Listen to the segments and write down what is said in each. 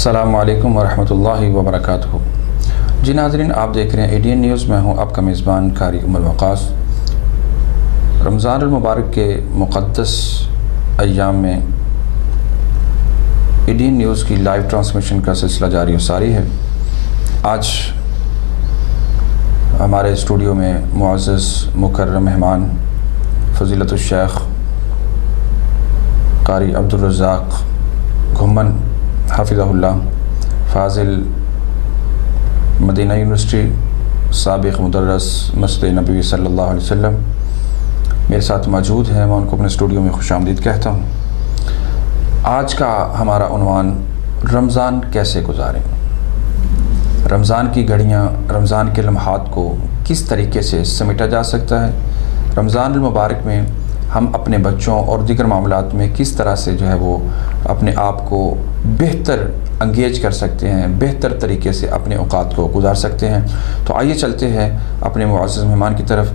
السلام علیکم ورحمۃ اللہ وبرکاتہ۔ جی ناظرین، آپ دیکھ رہے ہیں ADN نیوز۔ میں ہوں آپ کا میزبان قاری ام الوقاص۔ رمضان المبارک کے مقدس ایام میں ADN نیوز کی لائیو ٹرانسمیشن کا سلسلہ جاری و ساری ہے۔ آج ہمارے اسٹوڈیو میں معزز مکرم مہمان فضیلت الشیخ قاری عبدالرزاق گھمن حافظہ اللہ، فاضل مدینہ یونیورسٹی، سابق مدرس مسجد نبوی صلی اللہ علیہ وسلم میرے ساتھ موجود ہیں۔ میں ان کو اپنے اسٹوڈیو میں خوش آمدید کہتا ہوں۔ آج کا ہمارا عنوان رمضان کیسے گزاریں، رمضان کی گھڑیاں، رمضان کے لمحات کو کس طریقے سے سمیٹا جا سکتا ہے، رمضان المبارک میں ہم اپنے بچوں اور دیگر معاملات میں کس طرح سے وہ اپنے آپ کو بہتر انگیج کر سکتے ہیں، بہتر طریقے سے اپنے اوقات کو گزار سکتے ہیں۔ تو آئیے چلتے ہیں اپنے معزز مہمان کی طرف۔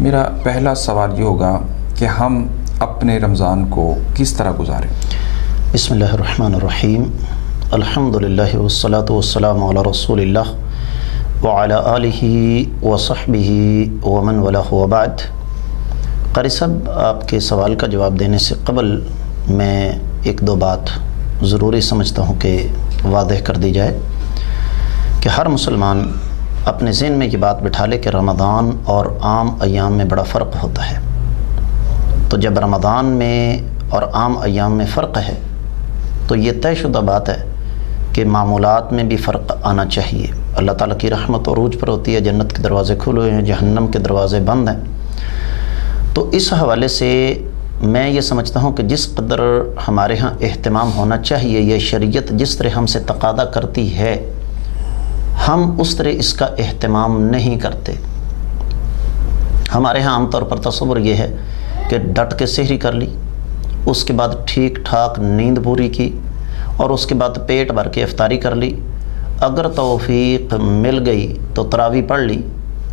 میرا پہلا سوال یہ ہوگا کہ ہم اپنے رمضان کو کس طرح گزاریں۔ بسم اللہ الرحمن الرحیم، الحمدللہ والصلاة والسلام علی رسول اللہ وعلی آلہ وصحبہ ومن والاه وبعد۔ قاری صاحب، آپ کے سوال کا جواب دینے سے قبل میں ایک دو بات ضروری سمجھتا ہوں کہ واضح کر دی جائے کہ ہر مسلمان اپنے ذہن میں یہ بات بٹھا لے کہ رمضان اور عام ایام میں بڑا فرق ہوتا ہے۔ تو جب رمضان میں اور عام ایام میں فرق ہے تو یہ طے شدہ بات ہے کہ معمولات میں بھی فرق آنا چاہیے۔ اللہ تعالیٰ کی رحمت عروج پر ہوتی ہے، جنت کے دروازے کھلے ہوئے ہیں، جہنم کے دروازے بند ہیں۔ تو اس حوالے سے میں یہ سمجھتا ہوں کہ جس قدر ہمارے ہاں اہتمام ہونا چاہیے، یہ شریعت جس طرح ہم سے تقاضا کرتی ہے، ہم اس طرح اس کا اہتمام نہیں کرتے۔ ہمارے ہاں عام طور پر تصور یہ ہے کہ ڈٹ کے سحری کر لی، اس کے بعد ٹھیک ٹھاک نیند پوری کی، اور اس کے بعد پیٹ بھر کے افطاری کر لی، اگر توفیق مل گئی تو تراویح پڑھ لی۔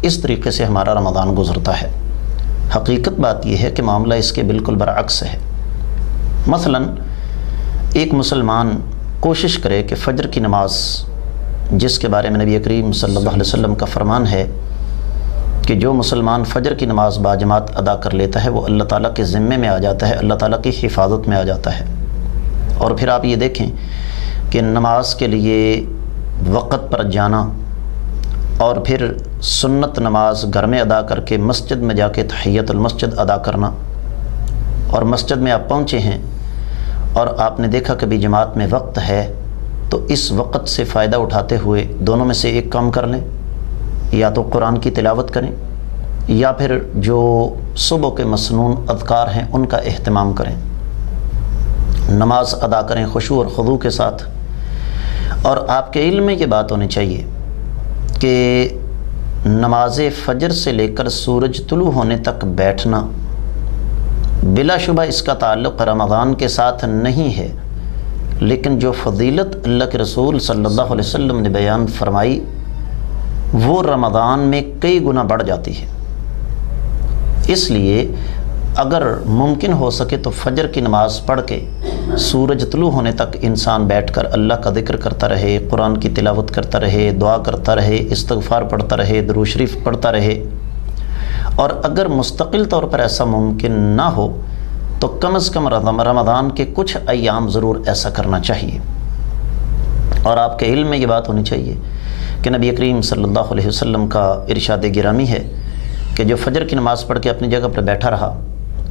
اس طریقے سے ہمارا رمضان گزرتا ہے۔ حقیقت بات یہ ہے کہ معاملہ اس کے بالکل برعکس ہے۔ مثلا ایک مسلمان کوشش کرے کہ فجر کی نماز، جس کے بارے میں نبی کریم صلی اللہ علیہ وسلم کا فرمان ہے کہ جو مسلمان فجر کی نماز باجماعت ادا کر لیتا ہے وہ اللہ تعالیٰ کے ذمے میں آ جاتا ہے، اللہ تعالیٰ کی حفاظت میں آ جاتا ہے۔ اور پھر آپ یہ دیکھیں کہ نماز کے لیے وقت پر جانا، اور پھر سنت نماز گھر میں ادا کر کے مسجد میں جا کے تحیت المسجد ادا کرنا، اور مسجد میں آپ پہنچے ہیں اور آپ نے دیکھا کہ بھی جماعت میں وقت ہے، تو اس وقت سے فائدہ اٹھاتے ہوئے دونوں میں سے ایک کام کر لیں، یا تو قرآن کی تلاوت کریں یا پھر جو صبح کے مسنون اذکار ہیں ان کا اہتمام کریں، نماز ادا کریں خشوع اور خضوع کے ساتھ۔ اور آپ کے علم میں یہ بات ہونی چاہیے کہ نماز فجر سے لے کر سورج طلوع ہونے تک بیٹھنا بلا شبہ اس کا تعلق رمضان کے ساتھ نہیں ہے، لیکن جو فضیلت اللہ کے رسول صلی اللہ علیہ وسلم نے بیان فرمائی وہ رمضان میں کئی گنا بڑھ جاتی ہے۔ اس لیے اگر ممکن ہو سکے تو فجر کی نماز پڑھ کے سورج طلوع ہونے تک انسان بیٹھ کر اللہ کا ذکر کرتا رہے، قرآن کی تلاوت کرتا رہے، دعا کرتا رہے، استغفار پڑھتا رہے، درود شریف پڑھتا رہے۔ اور اگر مستقل طور پر ایسا ممکن نہ ہو تو کم از کم رمضان کے کچھ ایام ضرور ایسا کرنا چاہیے۔ اور آپ کے علم میں یہ بات ہونی چاہیے کہ نبی کریم صلی اللہ علیہ وسلم کا ارشاد گرامی ہے کہ جو فجر کی نماز پڑھ کے اپنی جگہ پر بیٹھا رہا،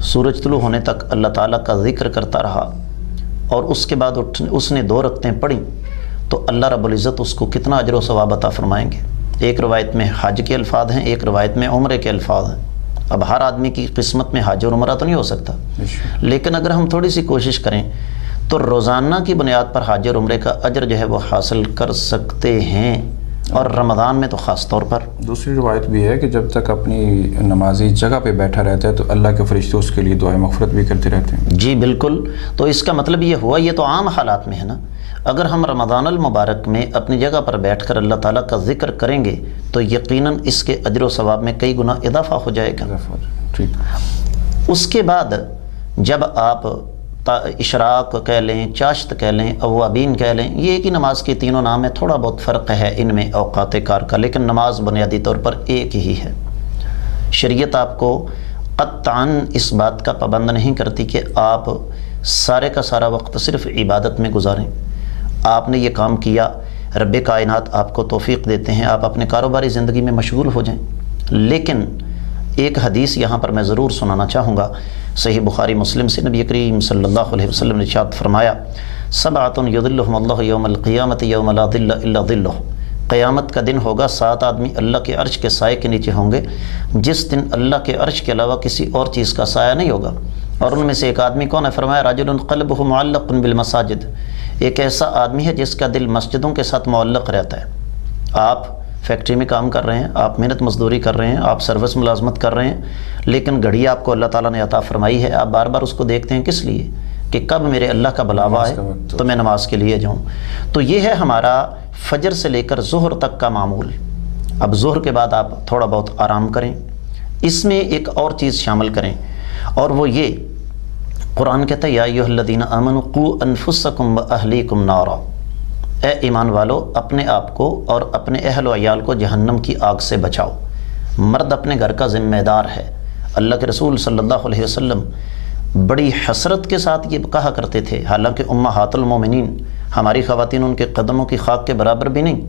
سورج طلوع ہونے تک اللہ تعالیٰ کا ذکر کرتا رہا، اور اس کے بعد اس نے 2 رکعتیں پڑھیں، تو اللہ رب العزت اس کو کتنا اجر و ثواب عطا فرمائیں گے۔ ایک روایت میں حج کے الفاظ ہیں، ایک روایت میں عمرے کے الفاظ ہیں۔ اب ہر آدمی کی قسمت میں حج اور عمرہ تو نہیں ہو سکتا، لیکن اگر ہم تھوڑی سی کوشش کریں تو روزانہ کی بنیاد پر حج اور عمرے کا اجر وہ حاصل کر سکتے ہیں، اور رمضان میں تو خاص طور پر۔ دوسری روایت بھی ہے کہ جب تک اپنی نمازی جگہ پہ بیٹھا رہتا ہے تو اللہ کے فرشتے اس کے لیے دعائیں مغفرت بھی کرتے رہتے ہیں۔ جی بالکل، تو اس کا مطلب یہ ہوا، یہ تو عام حالات میں ہے نا۔ اگر ہم رمضان المبارک میں اپنی جگہ پر بیٹھ کر اللہ تعالیٰ کا ذکر کریں گے تو یقیناً اس کے اجر و ثواب میں کئی گنا اضافہ ہو جائے گا۔ ٹھیک۔ اس کے بعد جب آپ اشراق کہہ لیں، چاشت کہہ لیں، اوابین کہہ لیں، یہ ایک ہی نماز کے تینوں نام ہیں، تھوڑا بہت فرق ہے ان میں اوقات کار کا، لیکن نماز بنیادی طور پر ایک ہی ہے۔ شریعت آپ کو قطعاً اس بات کا پابند نہیں کرتی کہ آپ سارے کا سارا وقت صرف عبادت میں گزاریں۔ آپ نے یہ کام کیا، رب کائنات آپ کو توفیق دیتے ہیں، آپ اپنے کاروباری زندگی میں مشغول ہو جائیں، لیکن ایک حدیث یہاں پر میں ضرور سنانا چاہوں گا، صحیح بخاری مسلم سے نبی کریم صلی اللہ علیہ وسلم نے ارشاد فرمایا، سبعۃ یظلھم اللہ یوم القیامۃ یوم لا ظل الا ظلہ، قیامت کا دن ہوگا 7 آدمی اللہ کے عرش کے سائے کے نیچے ہوں گے، جس دن اللہ کے عرش کے علاوہ کسی اور چیز کا سایہ نہیں ہوگا۔ اور ان میں سے ایک آدمی کون ہے؟ فرمایا رجل قلبہ معلق بالمساجد، ایک ایسا آدمی ہے جس کا دل مسجدوں کے ساتھ معلق رہتا ہے۔ آپ فیکٹری میں کام کر رہے ہیں، آپ محنت مزدوری کر رہے ہیں، آپ سروس ملازمت کر رہے ہیں، لیکن گھڑی آپ کو اللہ تعالیٰ نے عطا فرمائی ہے، آپ بار بار اس کو دیکھتے ہیں، کس لیے؟ کہ کب میرے اللہ کا بلاوا آئے تو میں نماز کے لیے جاؤں۔ تو یہ ہے ہمارا فجر سے لے کر ظہر تک کا معمول۔ اب ظہر کے بعد آپ تھوڑا بہت آرام کریں، اس میں ایک اور چیز شامل کریں، اور وہ یہ، قرآن کہتا ہے یا ایھا الذین آمنوا قوا انفسکم واہلیکم نارا، اے ایمان والو اپنے آپ کو اور اپنے اہل و عیال کو جہنم کی آگ سے بچاؤ۔ مرد اپنے گھر کا ذمہ دار ہے۔ اللہ کے رسول صلی اللہ علیہ وسلم بڑی حسرت کے ساتھ یہ کہا کرتے تھے، حالانکہ امہات المومنین ہماری خواتین ان کے قدموں کی خاک کے برابر بھی نہیں،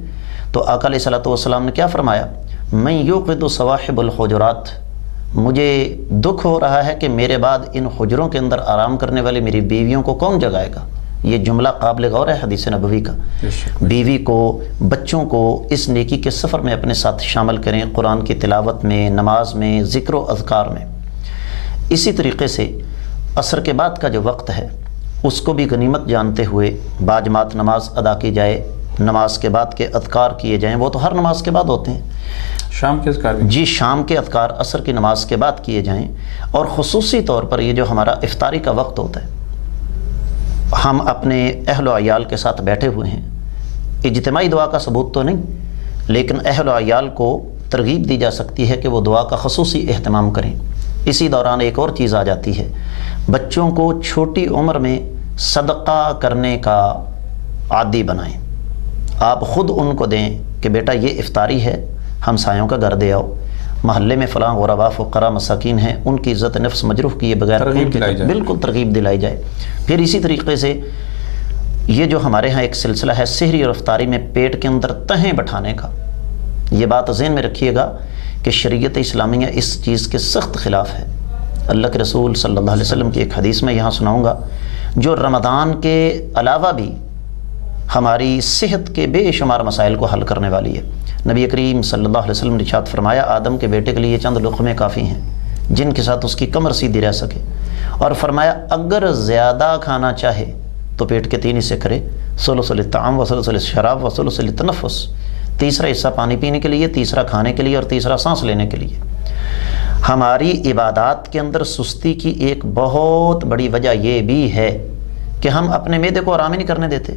تو آقا علیہ الصلوۃ والسلام نے کیا فرمایا؟ من یوقظ صواحب الحجرات، مجھے دکھ ہو رہا ہے کہ میرے بعد ان حجروں کے اندر آرام کرنے والی میری بیویوں کو کون جگائے گا۔ یہ جملہ قابل غور ہے حدیث نبوی کا۔ بیوی کو، بچوں کو اس نیکی کے سفر میں اپنے ساتھ شامل کریں، قرآن کی تلاوت میں، نماز میں، ذکر و اذکار میں۔ اسی طریقے سے عصر کے بعد کا جو وقت ہے اس کو بھی غنیمت جانتے ہوئے باجماعت نماز ادا کی جائے، نماز کے بعد کے اذکار کیے جائیں، وہ تو ہر نماز کے بعد ہوتے ہیں۔ شام کے اذکار بھی؟ جی، شام کے اذکار عصر کی نماز کے بعد کیے جائیں، اور خصوصی طور پر یہ جو ہمارا افطاری کا وقت ہوتا ہے، ہم اپنے اہل و عیال کے ساتھ بیٹھے ہوئے ہیں، اجتماعی دعا کا ثبوت تو نہیں، لیکن اہل و عیال کو ترغیب دی جا سکتی ہے کہ وہ دعا کا خصوصی اہتمام کریں۔ اسی دوران ایک اور چیز آ جاتی ہے، بچوں کو چھوٹی عمر میں صدقہ کرنے کا عادی بنائیں۔ آپ خود ان کو دیں کہ بیٹا یہ افطاری ہے، ہمسایوں کا گھر دے آؤ، محلے میں فلاں غربا فقراء مساکین ہیں، ان کی عزت نفس مجروح کیے بغیر بالکل ترغیب دلائی جائے۔ پھر اسی طریقے سے یہ جو ہمارے ہاں ایک سلسلہ ہے سحری اور افطاری میں پیٹ کے اندر تہیں بٹھانے کا، یہ بات ذہن میں رکھیے گا کہ شریعت اسلامیہ اس چیز کے سخت خلاف ہے۔ اللہ کے رسول صلی اللہ علیہ وسلم کی ایک حدیث میں یہاں سناؤں گا، جو رمضان کے علاوہ بھی ہماری صحت کے بے شمار مسائل کو حل کرنے والی ہے۔ نبی کریم صلی اللہ علیہ وسلم نے ارشاد فرمایا، آدم کے بیٹے کے لیے چند لقمے کافی ہیں جن کے ساتھ اس کی کمر سیدھی رہ سکے، اور فرمایا اگر زیادہ کھانا چاہے تو پیٹ کے 3 حصے کرے، ثلث للطعام و ثلث للشراب و ثلث للتنفس، تیسرا حصہ پانی پینے کے لیے، تیسرا کھانے کے لیے، اور تیسرا سانس لینے کے لیے۔ ہماری عبادات کے اندر سستی کی ایک بہت بڑی وجہ یہ بھی ہے کہ ہم اپنے معدے کو آرام ہی نہیں کرنے دیتے۔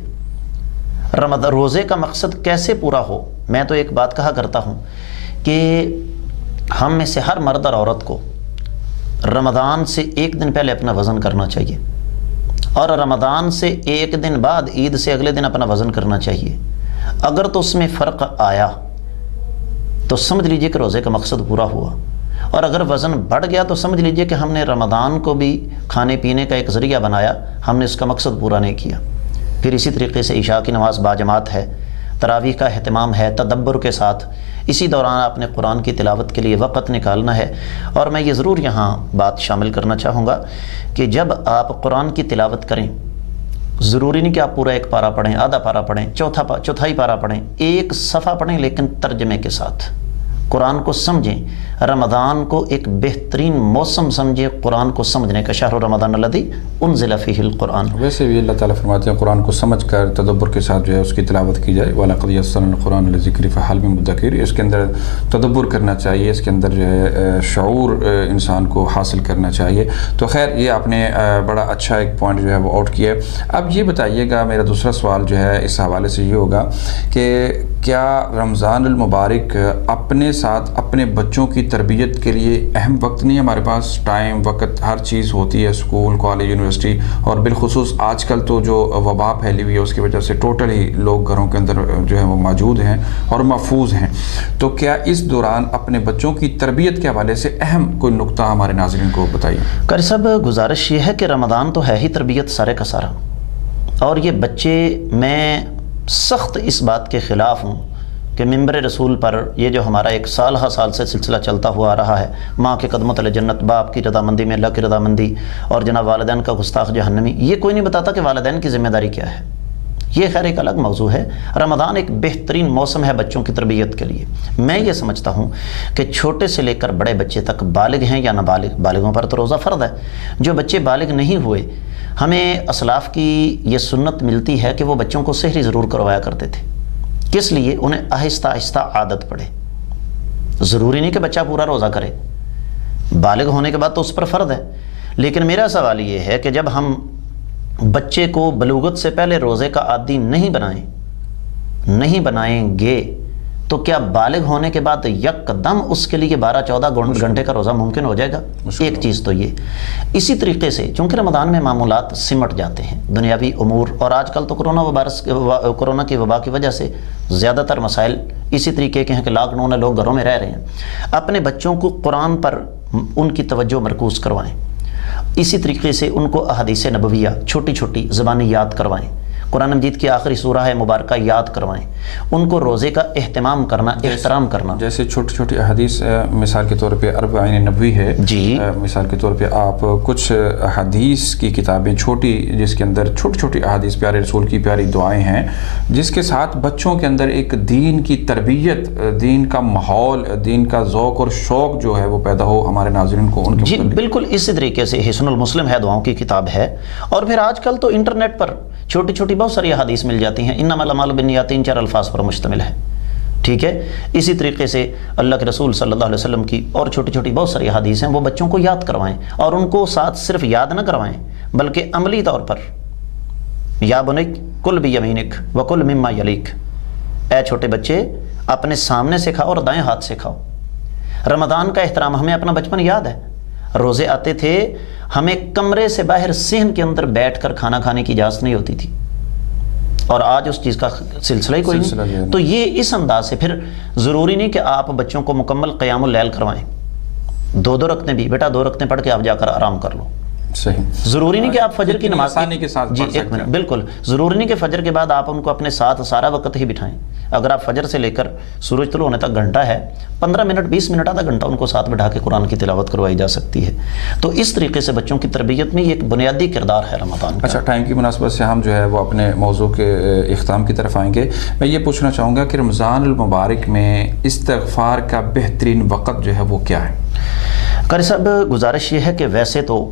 رمضان روزے کا مقصد کیسے پورا ہو؟ میں تو ایک بات کہا کرتا ہوں کہ ہم میں سے ہر مرد اور عورت کو رمضان سے 1 دن پہلے اپنا وزن کرنا چاہیے، اور رمضان سے 1 دن بعد عید سے اگلے دن اپنا وزن کرنا چاہیے۔ اگر تو اس میں فرق آیا تو سمجھ لیجئے کہ روزے کا مقصد پورا ہوا، اور اگر وزن بڑھ گیا تو سمجھ لیجئے کہ ہم نے رمضان کو بھی کھانے پینے کا ایک ذریعہ بنایا، ہم نے اس کا مقصد پورا نہیں کیا۔ پھر اسی طریقے سے عشاء کی نماز باجماعت ہے، تراویح کا اہتمام ہے تدبر کے ساتھ، اسی دوران آپ نے قرآن کی تلاوت کے لیے وقت نکالنا ہے۔ اور میں یہ ضرور یہاں بات شامل کرنا چاہوں گا کہ جب آپ قرآن کی تلاوت کریں، ضروری نہیں کہ آپ پورا 1 پارہ پڑھیں، آدھا پارہ پڑھیں، چوتھائی پارہ پڑھیں، 1 صفحہ پڑھیں، لیکن ترجمے کے ساتھ قرآن کو سمجھیں۔ رمضان کو ایک بہترین موسم سمجھیں قرآن کو سمجھنے کا، شہر رمضان الذی انزل فیہ القرآن۔ ویسے بھی اللہ تعالیٰ فرماتے ہیں قرآن کو سمجھ کر تدبر کے ساتھ جو ہے اس کی تلاوت کی جائے، وَلَقَدْ يَسَّرْنَا الْقُرْآنَ لِلذِّكْرِ فَهَلْ مِن مُدَّكِرٍ۔ اس کے اندر تدبر کرنا چاہیے، اس کے اندر جو ہے شعور انسان کو حاصل کرنا چاہیے۔ تو خیر یہ آپ نے بڑا اچھا ایک پوائنٹ جو ہے وہ آؤٹ کیا ہے۔ اب یہ بتائیے گا، میرا دوسرا سوال جو ہے اس حوالے سے یہ ہوگا کہ کیا رمضان المبارک اپنے ساتھ اپنے بچوں کی تربیت کے لیے اہم وقت نہیں ہے ہمارے پاس؟ ٹائم، وقت، ہر چیز ہوتی ہے، اسکول، کالج، یونیورسٹی، اور بالخصوص آج کل تو جو وبا پھیلی ہوئی ہے اس کی وجہ سے ٹوٹل ہی لوگ گھروں کے اندر جو ہے وہ موجود ہیں اور محفوظ ہیں، تو کیا اس دوران اپنے بچوں کی تربیت کے حوالے سے اہم کوئی نقطہ ہمارے ناظرین کو بتائیے؟ قاری صاحب، گزارش یہ ہے کہ رمضان تو ہے ہی تربیت سارے کا سارا، اور یہ بچے، میں سخت اس بات کے خلاف ہوں کہ ممبر رسول پر یہ جو ہمارا ایک سالہ سال سے سلسلہ چلتا ہوا آ رہا ہے، ماں کے قدموں تلے جنت، باپ کی رضامندی میں اللہ کی رضامندی، اور جناب والدین کا گستاخ جہنمی، یہ کوئی نہیں بتاتا کہ والدین کی ذمہ داری کیا ہے۔ یہ خیر ایک الگ موضوع ہے۔ رمضان ایک بہترین موسم ہے بچوں کی تربیت کے لیے۔ میں یہ سمجھتا ہوں کہ چھوٹے سے لے کر بڑے بچے تک، بالغ ہیں یا نابالغ، بالغوں پر تو روزہ فرض ہے، جو بچے بالغ نہیں ہوئے، ہمیں اسلاف کی یہ سنت ملتی ہے کہ وہ بچوں کو سحری ضرور کروایا کرتے تھے۔ کس لیے؟ انہیں آہستہ آہستہ عادت پڑے۔ ضروری نہیں کہ بچہ پورا روزہ کرے، بالغ ہونے کے بعد تو اس پر فرض ہے، لیکن میرا سوال یہ ہے کہ جب ہم بچے کو بلوغت سے پہلے روزے کا عادی نہیں بنائیں گے تو کیا بالغ ہونے کے بعد یک دم اس کے لیے 12-14 گھنٹے کا روزہ ممکن ہو جائے گا؟ ایک چیز تو یہ۔ اسی طریقے سے چونکہ رمضان میں معمولات سمٹ جاتے ہیں، دنیاوی امور، اور آج کل تو کورونا کی وبا کی وجہ سے زیادہ تر مسائل اسی طریقے کے ہیں کہ لاک ڈاؤن ہے، لوگ گھروں میں رہ رہے ہیں، اپنے بچوں کو قرآن پر ان کی توجہ مرکوز کروائیں۔ اسی طریقے سے ان کو احادیث نبویہ چھوٹی چھوٹی زبانی یاد کروائیں، قرآن مجید کی آخری سورہ ہے مبارکہ یاد کروائیں، ان کو روزے کا اہتمام کرنا، احترام کرنا۔ جیسے چھوٹی چھوٹی احادیث، مثال کے طور پہ اربعین نبوی ہے جی، مثال کے طور پہ آپ کچھ حدیث کی کتابیں چھوٹی، جس کے اندر چھوٹی چھوٹی احادیث، پیارے رسول کی پیاری دعائیں ہیں، جس کے ساتھ بچوں کے اندر ایک دین کی تربیت، دین کا ماحول، دین کا ذوق اور شوق جو ہے وہ پیدا ہو ہمارے ناظرین کو ان کے جی بالکل اسی طریقے سے حسن المسلم ہے، دعاؤں کی کتاب ہے، اور پھر آج کل تو انٹرنیٹ پر چھوٹی چھوٹی بہت ساری احادیث مل جاتی ہیں، انما الاعمال بالنیات، 3-4 الفاظ پر مشتمل ہے، ٹھیک ہے۔ اسی طریقے سے اللہ کے رسول صلی اللہ علیہ وسلم کی اور چھوٹی چھوٹی بہت ساری احادیث ہیں، وہ بچوں کو یاد کروائیں، اور ان کو ساتھ صرف یاد نہ کروائیں بلکہ عملی طور پر، یا بنی کل بیمینک وکل مما یلیک، اے چھوٹے بچے اپنے سامنے سے کھاؤ اور دائیں ہاتھ سے کھاؤ۔ رمضان کا احترام، ہمیں اپنا بچپن یاد ہے، روزے آتے تھے، ہمیں کمرے سے باہر صحن کے اندر بیٹھ کر کھانا کھانے کی اجازت نہیں ہوتی تھی، اور آج اس چیز کا سلسلہ ہی کوئی نہیں۔ تو یہ اس انداز سے، پھر ضروری نہیں کہ آپ بچوں کو مکمل قیام اللیل کروائیں، 2 رکعتیں بھی، بیٹا 2 رکعتیں پڑھ کے آپ جا کر آرام کر لو، صحیح۔ ضروری نہیں کہ آپ فجر کی نماز کے ساتھ جی ایک منٹ، بالکل ضروری نہیں کہ فجر کے بعد آپ ان کو اپنے ساتھ سارا وقت ہی بٹھائیں۔ اگر آپ فجر سے لے کر سورج طلوع ہونے تک گھنٹہ ہے، 15 منٹ 20 منٹ آدھا گھنٹہ ان کو ساتھ بٹھا کے قرآن کی تلاوت کروائی جا سکتی ہے۔ تو اس طریقے سے بچوں کی تربیت میں یہ ایک بنیادی کردار ہے رمضان کا۔ اچھا، ٹائم کی مناسبت سے ہم جو ہے وہ اپنے موضوع کے اختتام کی طرف آئیں گے۔ میں یہ پوچھنا چاہوں گا کہ رمضان المبارک میں استغفار کا بہترین وقت جو ہے وہ کیا ہے؟ قاری صاحب، گزارش یہ ہے کہ ویسے تو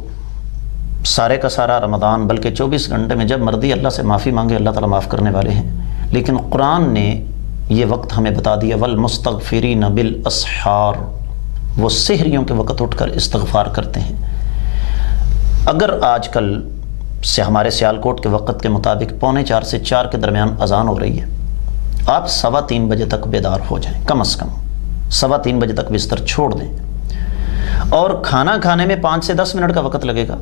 سارے کا سارا رمضان، بلکہ 24 گھنٹے میں جب مرضی اللہ سے معافی مانگے، اللہ تعالیٰ معاف کرنے والے ہیں، لیکن قرآن نے یہ وقت ہمیں بتا دیا، والمستغفرین بالاسحار، وہ سحریوں کے وقت اٹھ کر استغفار کرتے ہیں۔ اگر آج کل سے ہمارے سیالکوٹ کے وقت کے مطابق 3:45 سے 4 کے درمیان اذان ہو رہی ہے، آپ 3:15 بجے تک بیدار ہو جائیں، کم از کم 3:15 بجے تک بستر چھوڑ دیں، اور کھانا کھانے میں 5 سے 10 منٹ کا وقت لگے گا،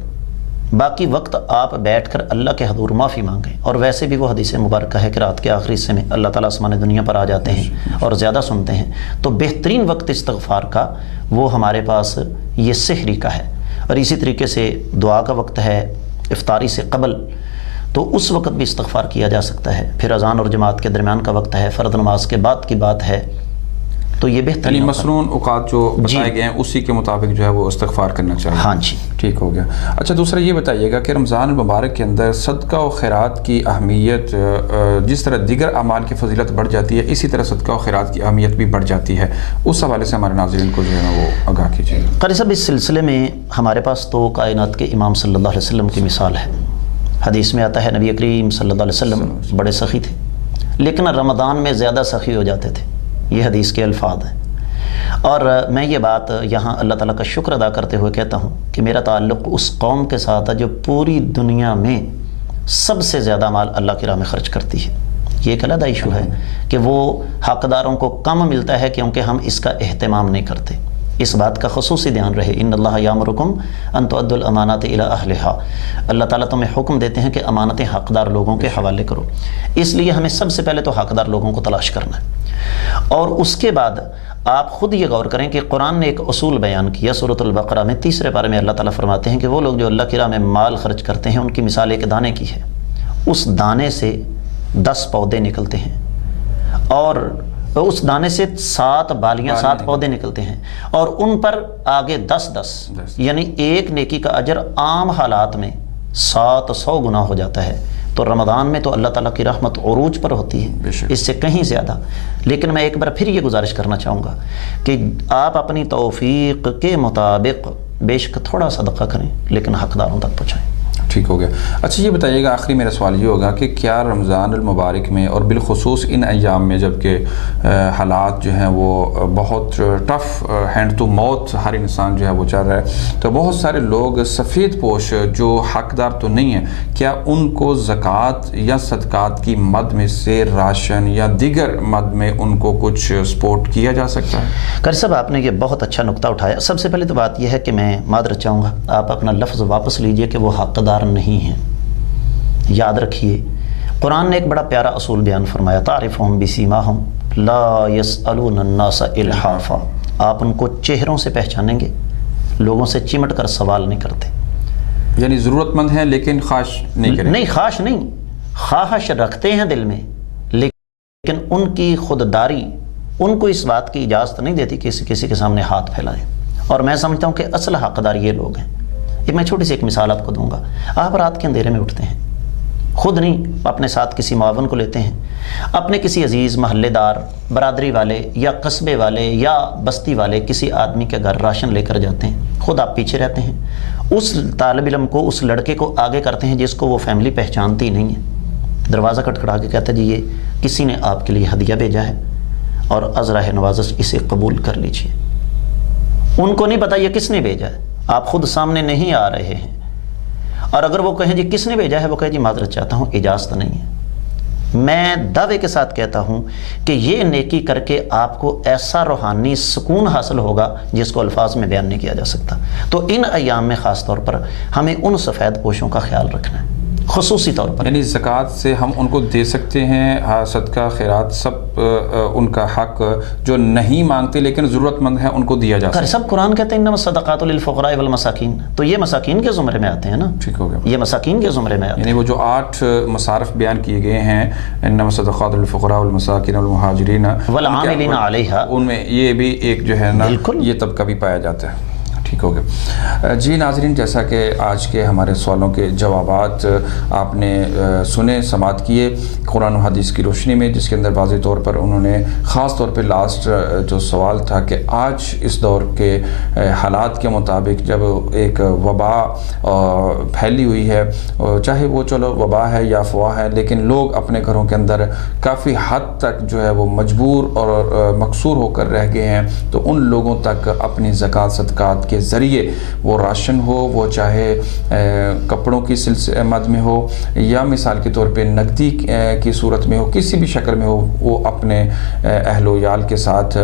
باقی وقت آپ بیٹھ کر اللہ کے حضور معافی مانگیں۔ اور ویسے بھی وہ حدیث مبارکہ ہے کہ رات کے آخری حصے میں اللہ تعالیٰ آسمان دنیا پر آ جاتے ہیں اور زیادہ سنتے ہیں، تو بہترین وقت استغفار کا وہ ہمارے پاس یہ سحری کا ہے۔ اور اسی طریقے سے دعا کا وقت ہے افطاری سے قبل، تو اس وقت بھی استغفار کیا جا سکتا ہے۔ پھر اذان اور جماعت کے درمیان کا وقت ہے، فرض نماز کے بعد کی بات ہے، تو یہ بہترین، یعنی مسنون اوقات جو بتائے گئے ہیں اسی کے مطابق جو ہے وہ استغفار کرنا چاہیے۔ ہاں جی، ٹھیک ہو گیا۔ اچھا، دوسرا یہ بتائیے گا کہ رمضان المبارک کے اندر صدقہ و خیرات کی اہمیت، جس طرح دیگر اعمال کی فضیلت بڑھ جاتی ہے، اسی طرح صدقہ و خیرات کی اہمیت بھی بڑھ جاتی ہے، اس حوالے سے ہمارے ناظرین کو جو ہے وہ آگاہ کیجیے۔ قاری صاحب، اس سلسلے میں ہمارے پاس تو کائنات کے امام صلی اللہ علیہ وسلم کی مثال ہے۔ حدیث میں آتا ہے نبی کریم صلی اللہ علیہ وسلم بڑے سخی تھے، لیکن رمضان میں زیادہ سخی ہو جاتے تھے، یہ حدیث کے الفاظ ہیں۔ اور میں یہ بات یہاں اللہ تعالیٰ کا شکر ادا کرتے ہوئے کہتا ہوں کہ میرا تعلق اس قوم کے ساتھ ہے جو پوری دنیا میں سب سے زیادہ مال اللہ کی راہ میں خرچ کرتی ہے۔ یہ ایک علیحدہ ایشو ہے کہ وہ حقداروں کو کم ملتا ہے کیونکہ ہم اس کا اہتمام نہیں کرتے۔ اس بات کا خصوصی دھیان رہے، ان اللہ یامرکم ان تؤدوا الامانات الی اہلھا، اللہ تعالیٰ تمہیں حکم دیتے ہیں کہ امانتیں حقدار لوگوں کے حوالے کرو۔ اس لیے ہمیں سب سے پہلے تو حقدار لوگوں کو تلاش کرنا ہے، اور اس کے بعد آپ خود یہ غور کریں کہ قرآن نے ایک اصول بیان کیا سورۃ البقرہ میں 3 پارے میں اللہ تعالیٰ فرماتے ہیں کہ وہ لوگ جو اللہ کی راہ میں مال خرچ کرتے ہیں ان کی مثال ایک دانے کی ہے، اس دانے سے 10 پودے نکلتے ہیں، اور اس دانے سے 7 بالیاں 7 پودے نکلتے ہیں، اور ان پر آگے 10 یعنی ایک نیکی کا اجر عام حالات میں 700 گنا ہو جاتا ہے۔ تو رمضان میں تو اللہ تعالیٰ کی رحمت عروج پر ہوتی ہے، اس سے کہیں زیادہ۔ لیکن میں ایک بار پھر یہ گزارش کرنا چاہوں گا کہ آپ اپنی توفیق کے مطابق بے شک تھوڑا صدقہ کریں، لیکن حقداروں تک پہنچائیں۔ ٹھیک ہو گیا۔ اچھا یہ بتائیے گا، آخری میرا سوال یہ ہوگا کہ کیا رمضان المبارک میں اور بالخصوص ان ایام میں جب کہ حالات جو ہیں وہ بہت ٹف، ہینڈ ٹو ماؤتھ ہر انسان جو ہے وہ چل رہا ہے، تو بہت سارے لوگ سفید پوش جو حقدار تو نہیں ہیں، کیا ان کو زکوٰۃ یا صدقات کی مد میں سے راشن یا دیگر مد میں ان کو کچھ سپورٹ کیا جا سکتا ہے؟ قاری صاحب آپ نے یہ بہت اچھا نقطہ اٹھایا۔ سب سے پہلے تو بات یہ ہے کہ میں معذرت چاہوں گا، آپ اپنا لفظ واپس لیجئے کہ وہ حقدار نہیں ہیں۔ یاد رکھیے قرآن نے ایک بڑا پیارا اصول بیان فرمایا، تعرفہم بسیماہم لا یسألون الناس الحافا، آپ ان کو چہروں سے پہچانیں گے، لوگوں سے چمٹ کر سوال نہیں کرتے۔ یعنی ضرورت مند ہیں لیکن خواہش نہیں کریں؟ نہیں، خواہش نہیں، خواہش رکھتے ہیں دل میں، لیکن ان کی خودداری ان کو اس بات کی اجازت نہیں دیتی کہ کسی کے سامنے ہاتھ پھیلائیں۔ اور میں سمجھتا ہوں کہ اصل حقدار یہ لوگ ہیں۔ میں چھوٹی سی ایک مثال آپ کو دوں گا، آپ رات کے اندھیرے میں اٹھتے ہیں، خود نہیں اپنے ساتھ کسی معاون کو لیتے ہیں، اپنے کسی عزیز محلے دار، برادری والے یا قصبے والے یا بستی والے کسی آدمی کے گھر راشن لے کر جاتے ہیں، خود آپ پیچھے رہتے ہیں، اس طالب علم کو، اس لڑکے کو آگے کرتے ہیں جس کو وہ فیملی پہچانتی نہیں ہے، دروازہ کھٹکھٹا کے کہتا ہے جی یہ کسی نے آپ کے لیے ہدیہ بھیجا ہے اور از راہ نوازش اسے قبول کر لیجیے۔ ان کو نہیں پتا یہ کس نے بھیجا ہے، آپ خود سامنے نہیں آ رہے ہیں، اور اگر وہ کہیں جی کس نے بھیجا ہے، وہ کہے جی معذرت چاہتا ہوں اجازت نہیں ہے۔ میں دعوے کے ساتھ کہتا ہوں کہ یہ نیکی کر کے آپ کو ایسا روحانی سکون حاصل ہوگا جس کو الفاظ میں بیان نہیں کیا جا سکتا۔ تو ان ایام میں خاص طور پر ہمیں ان سفید پوشوں کا خیال رکھنا ہے، خصوصی طور پر۔ یعنی زکوٰۃ سے ہم ان کو دے سکتے ہیں، صدقہ خیرات سب ان کا حق جو نہیں مانگتے لیکن ضرورت مند ہیں ان کو دیا جا سکتا ہے۔ سب قرآن کہتے ہیں انما الصدقات للفقراء والمساکین، تو یہ مساکین کے زمرے میں آتے ہیں نا۔ ٹھیک ہو گیا، یہ مساکین کے زمرے میں آتے ہیں۔ یعنی وہ جو 8 مصارف بیان کیے گئے ہیں، انما الصدقات للفقراء والمساکین والمہاجرین والعاملین علیہا، ان میں یہ بھی ایک جو ہے نا بالکل یہ طبقہ بھی پایا جاتا ہے۔ ٹھیک ہو گیا جی ناظرین، جیسا کہ آج کے ہمارے سوالوں کے جوابات آپ نے سنے، سماعت کیے قرآن و حدیث کی روشنی میں، جس کے اندر واضح طور پر انہوں نے خاص طور پہ لاسٹ جو سوال تھا کہ آج اس دور کے حالات کے مطابق جب ایک وبا پھیلی ہوئی ہے، چاہے وہ چلو وبا ہے یا افواہ ہے، لیکن لوگ اپنے گھروں کے اندر کافی حد تک جو ہے وہ مجبور اور مقصور ہو کر رہ گئے ہیں، تو ان لوگوں تک اپنی زکوٰۃ صدقات کے ذریعے وہ راشن ہو، وہ چاہے کپڑوں کی سلسلے مد میں ہو یا مثال کے طور پہ نقدی کی صورت میں ہو، کسی بھی شکل میں ہو، وہ اپنے اہل و عیال کے ساتھ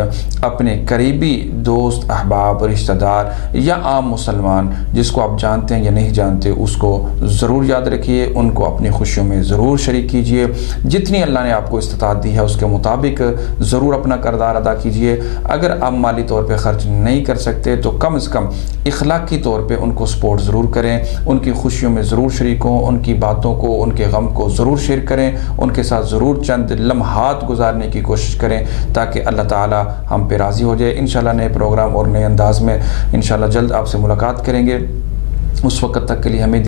اپنے قریبی دوست، احباب، رشتہ دار یا عام مسلمان جس کو آپ جانتے ہیں یا نہیں جانتے اس کو ضرور یاد رکھیے، ان کو اپنی خوشیوں میں ضرور شریک کیجیے، جتنی اللہ نے آپ کو استطاعت دی ہے اس کے مطابق ضرور اپنا کردار ادا کیجیے۔ اگر آپ مالی طور پہ خرچ نہیں کر سکتے تو کم از کم اخلاقی طور پہ ان کو سپورٹ ضرور کریں، ان کی خوشیوں میں ضرور شریک ہوں، ان کی باتوں کو، ان کے غم کو ضرور شیئر کریں، ان کے ساتھ ضرور چند لمحات گزارنے کی کوشش کریں تاکہ اللہ تعالی ہم پہ راضی ہو جائے۔ انشاءاللہ نئے پروگرام اور نئے انداز میں انشاءاللہ جلد آپ سے ملاقات کریں گے۔ اس وقت تک کے لیے ہمیں